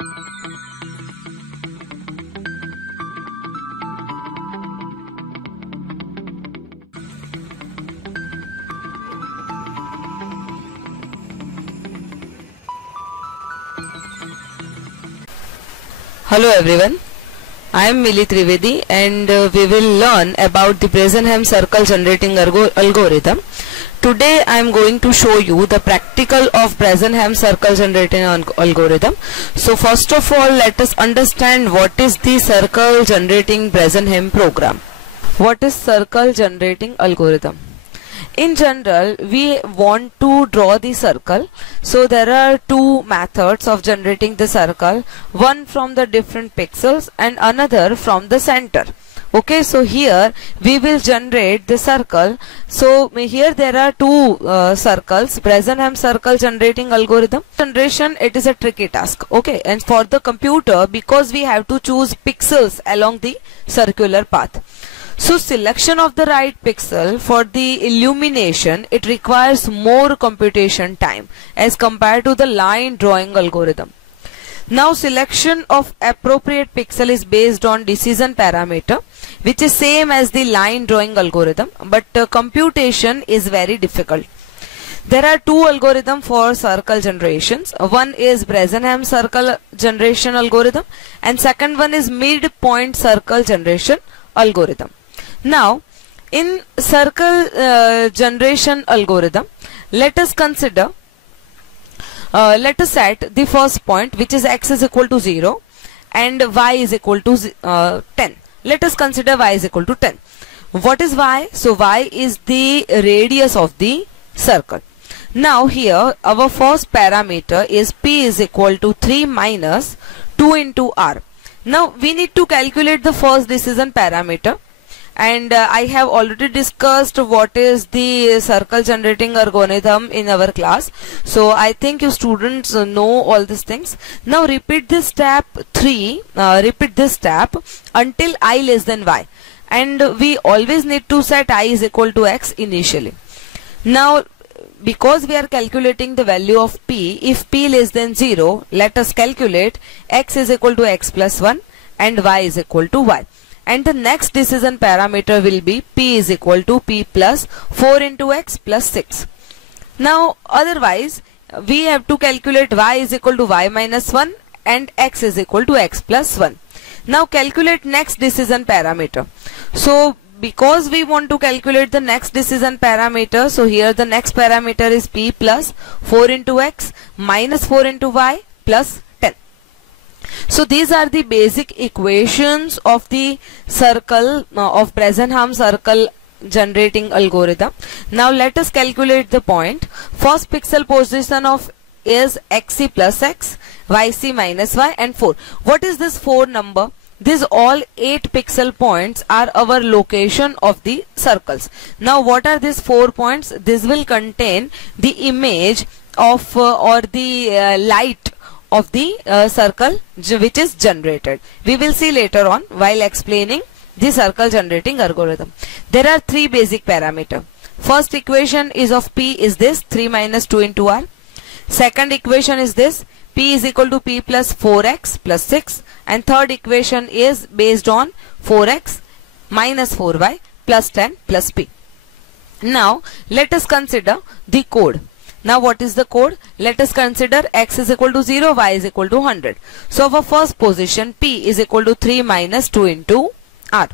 Hello everyone, I am Trivedi and we will learn about the Bresenham-Circle generating algorithm. Today I am going to show you the practical of Bresenham-Circle generating algorithm. So first of all, let us understand what is the circle generating Bresenham program. What is circle generating algorithm? In general, we want to draw the circle. So there are two methods of generating the circle, one from the different pixels and another from the center. Okay, so here we will generate the circle. So here there are two circles, Bresenham circle generating algorithm. Generation, it is a tricky task. Okay, and for the computer, because we have to choose pixels along the circular path. So selection of the right pixel for the illumination, it requires more computation time as compared to the line drawing algorithm. Now selection of appropriate pixel is based on decision parameter, which is same as the line drawing algorithm, but computation is very difficult. There are two algorithms for circle generations. One is Bresenham circle generation algorithm and second one is midpoint circle generation algorithm. Now, in circle generation algorithm, let us consider, let us set the first point, which is x is equal to 0 and y is equal to 10. Let us consider y is equal to 10. What is y? So y is the radius of the circle. Now here our first parameter is p is equal to 3 minus 2 into r. Now we need to calculate the first decision parameter. And I have already discussed what is the circle generating algorithm in our class. So I think you students know all these things. Now repeat this step repeat this step until I less than y. And we always need to set I is equal to x initially. Now because we are calculating the value of p, if p less than 0, let us calculate x is equal to x plus 1 and y is equal to y. And the next decision parameter will be p is equal to p plus 4 into x plus 6. Now otherwise we have to calculate y is equal to y minus 1 and x is equal to x plus 1. Now calculate next decision parameter. So because we want to calculate the next decision parameter, so here the next parameter is p plus 4 into x minus 4 into y plus 10. So these are the basic equations of the circle of Bresenham circle generating algorithm. Now let us calculate the point. First pixel position of is xc plus x, yc minus y and 4. What is this 4 number? These all 8 pixel points are our location of the circles. Now what are these 4 points? This will contain the image of or the light of the circle which is generated. We will see later on while explaining the circle generating algorithm. There are 3 basic parameters. First equation is of p is this 3 minus 2 into r. Second equation is this p is equal to p plus 4x plus 6, and third equation is based on 4x minus 4y plus 10 plus p. Now let us consider the code. Now what is the code? Let us consider x is equal to 0, y is equal to 100. So our first position p is equal to 3 minus 2 into r.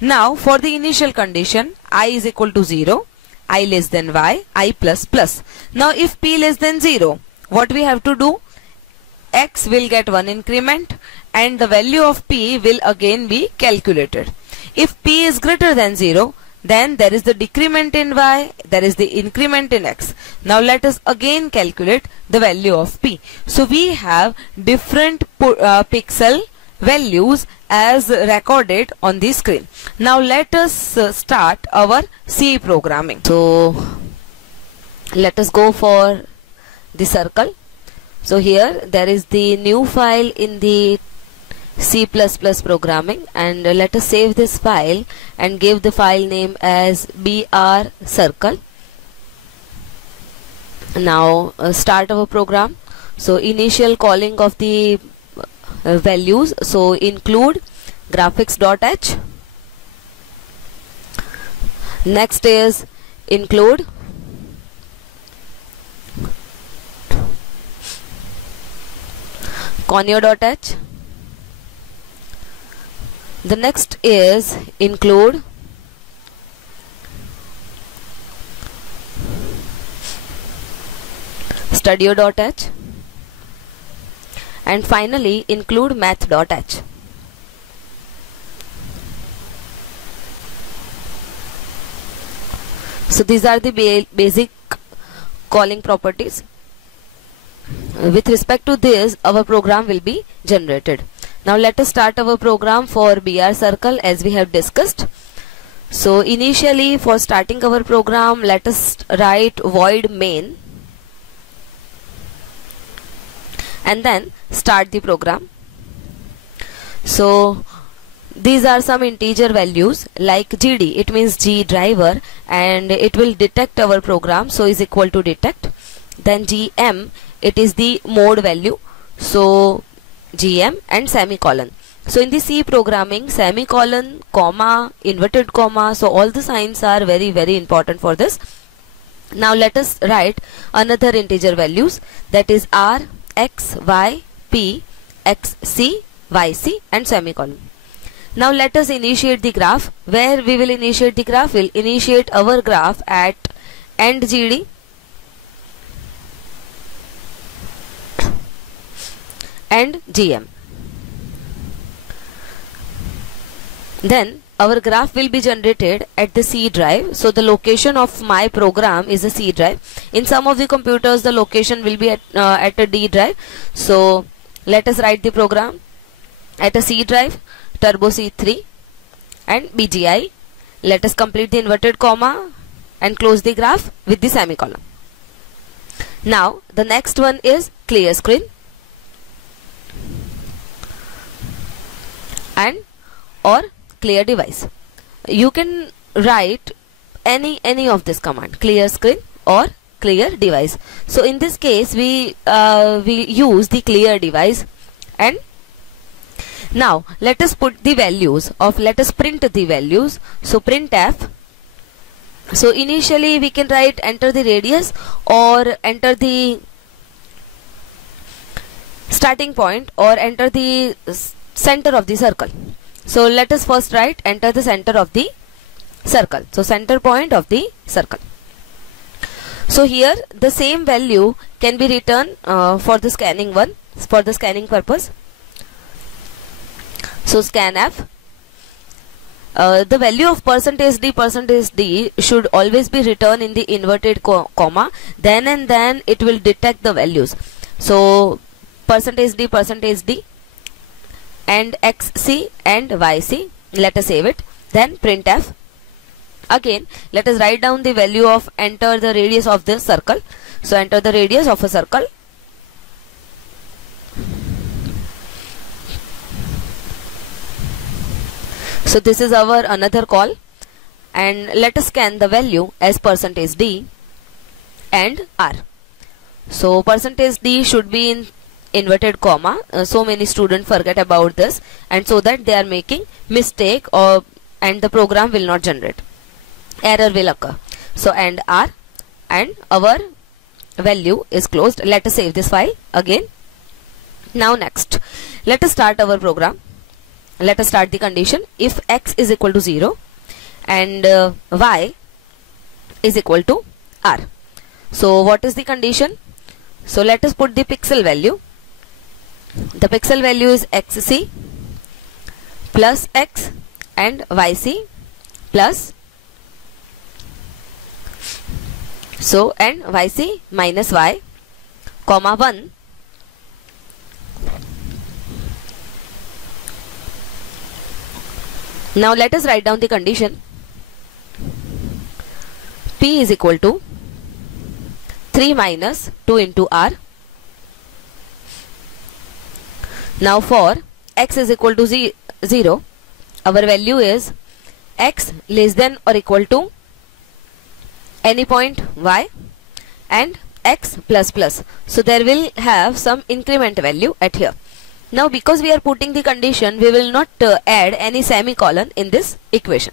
Now for the initial condition I is equal to 0, I less than y, I plus plus. Now if p less than 0, what we have to do? X will get 1 increment and the value of p will again be calculated. If p is greater than 0, then there is the decrement in y, there is the increment in x. Now let us again calculate the value of p. So we have different pixel values as recorded on the screen. Now let us start our C programming. So let us go for the circle. So here there is the new file in the C++ programming, and let us save this file and give the file name as BR circle. Now start our program. So initial calling of the values. So include graphics.h. Next is include conio.h. The next is include studio.h, and finally include math.h. So these are the basic calling properties. With respect to this, our program will be generated. Now let us start our program for BR circle as we have discussed. So initially, for starting our program, let us write void main and then start the program. So these are some integer values like GD, it means G driver, and it will detect our program, so is equal to detect. Then GM, it is the mode value, so GM and semicolon. So in the C programming, semicolon, comma, inverted comma, so all the signs are very important for this. Now let us write another integer values, that is R, X, Y, P, X, C, Y, C and semicolon. Now let us initiate the graph. Where we will initiate the graph? We'll initiate our graph at end GD and GM. Then our graph will be generated at the C drive. So the location of my program is a C drive. In some of the computers the location will be at a D drive. So let us write the program at a C drive, turbo C3 and BGI. Let us complete the inverted comma and close the graph with the semicolon. Now the next one is clear screen and or clear device. You can write any of this command, clear screen or clear device. So in this case we use the clear device. And now let us put the values of, let us print the values. So printf. So initially we can write enter the radius or enter the starting point or enter the center of the circle. So let us first write enter the center of the circle. So center point of the circle. So here the same value can be written for the scanning one, for the scanning purpose. So scanf, the value of %d should always be written in the inverted comma, then and then it will detect the values. So %d and xc and yc, let us save it. Then printf, again let us write down the value of enter the radius of the circle. So enter the radius of a circle. So this is our another call, and let us scan the value as %d and r. So %d should be in inverted comma. So many students forget about this, and so that they are making mistake and the program will not generate. Error will occur. So and r, and our value is closed. Let us save this file again. Now next, let us start our program. Let us start the condition. If x is equal to 0 and y is equal to r. So what is the condition? So let us put the pixel value. The pixel value is xc plus x and yc plus, so and yc minus y, comma 1. Now let us write down the condition. P is equal to 3 minus 2 into r. Now for x is equal to 0, our value is x less than or equal to any point y and x plus plus. So there will have some increment value at here. Now because we are putting the condition, we will not add any semicolon in this equation.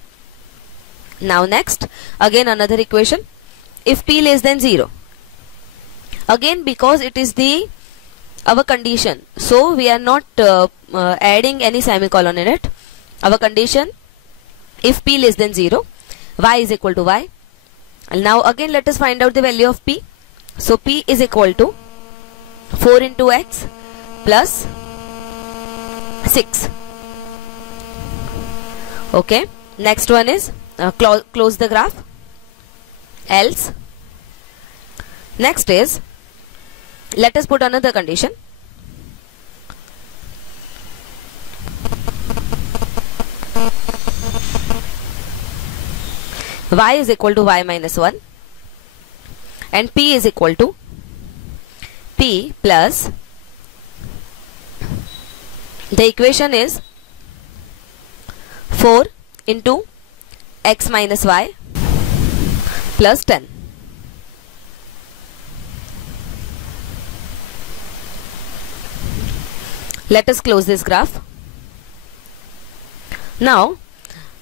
Now next, again another equation. If p less than 0, again because it is our condition, so we are not adding any semicolon in it. Our condition, if p less than 0, y is equal to y. And now again let us find out the value of p. So p is equal to 4 into x plus 6. Okay, next one is close the graph, else. Next is, let us put another condition. Y is equal to y minus 1 and p is equal to p plus, the equation is 4 into x minus y plus 10. Let us close this graph. Now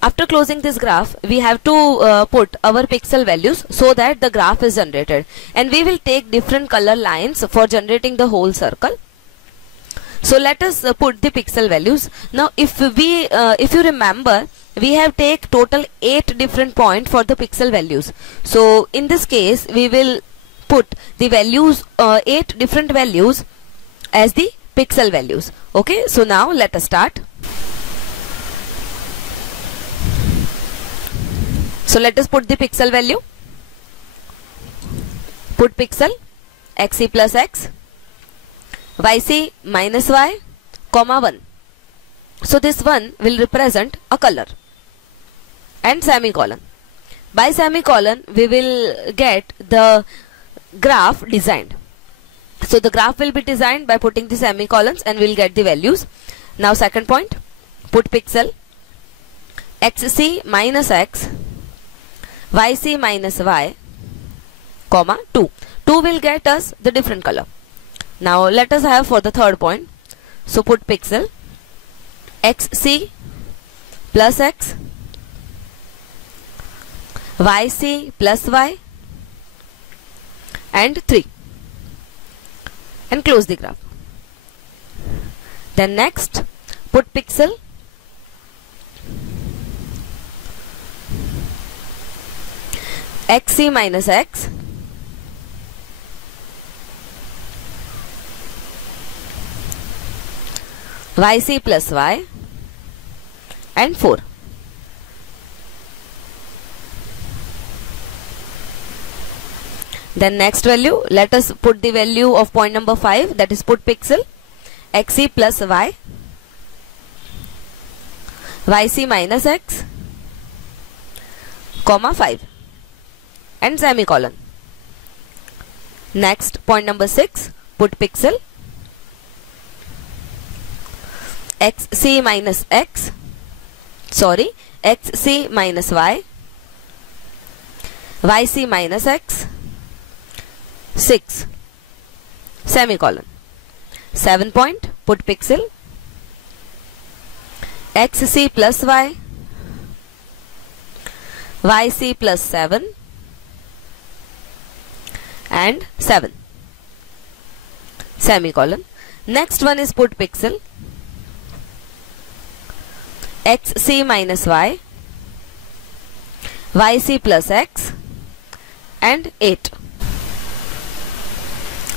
after closing this graph, we have to put our pixel values so that the graph is generated, and we will take different color lines for generating the whole circle. So let us put the pixel values. Now if you remember, we have take total 8 different points for the pixel values. So in this case we will put the values, 8 different values as the pixel values. Okay, so now let us start. So let us put the pixel value. Put pixel xc plus x, yc minus y, comma 1. So this 1 will represent a color and semicolon. By semicolon we will get the graph designed. So the graph will be designed by putting the semicolons and we will get the values. Now second point, put pixel xc minus x, yc minus y, comma 2. 2 will get us the different color. Now let us have for the third point. So put pixel xc plus x, yc plus y and 3, and close the graph. Then next put pixel xc minus x, yc plus y and 4. Then next value, let us put the value of point number 5, that is put pixel xc plus y, yc minus x, comma 5 and semicolon. Next point number 6, put pixel xc minus x, xc minus y, yc minus x, 6, semicolon. 7 point, put pixel xc plus y, yc plus 7 and 7, semicolon. Next one is put pixel xc minus y, yc plus x and 8,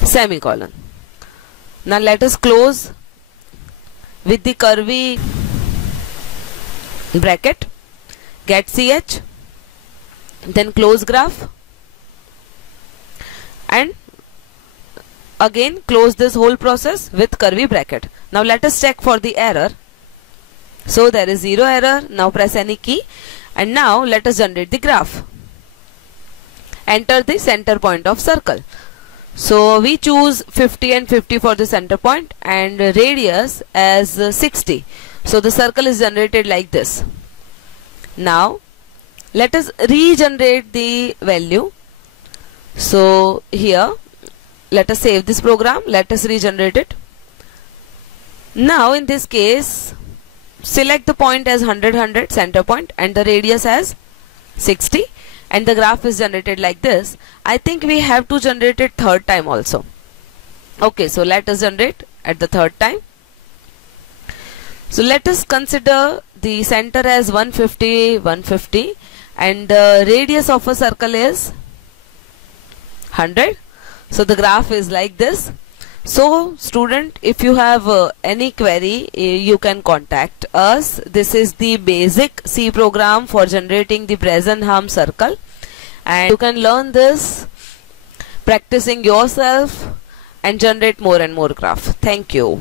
semicolon. Now let us close with the curvy bracket, get ch, then close graph and again close this whole process with curvy bracket. Now let us check for the error. So there is 0 error. Now press any key and now let us generate the graph. Enter the center point of circle. So we choose 50 and 50 for the center point and radius as 60. So the circle is generated like this. Now let us regenerate the value. So here let us save this program, let us regenerate it. Now in this case, select the point as 100 center point and the radius as 60, and the graph is generated like this. I think we have to generate it third time also. Okay, so let us generate at the third time. So let us consider the center as 150 and the radius of a circle is 100. So the graph is like this. So student, if you have any query, you can contact us. This is the basic C program for generating the Bresenham-Circle, and you can learn this practicing yourself and generate more and more graph. Thank you.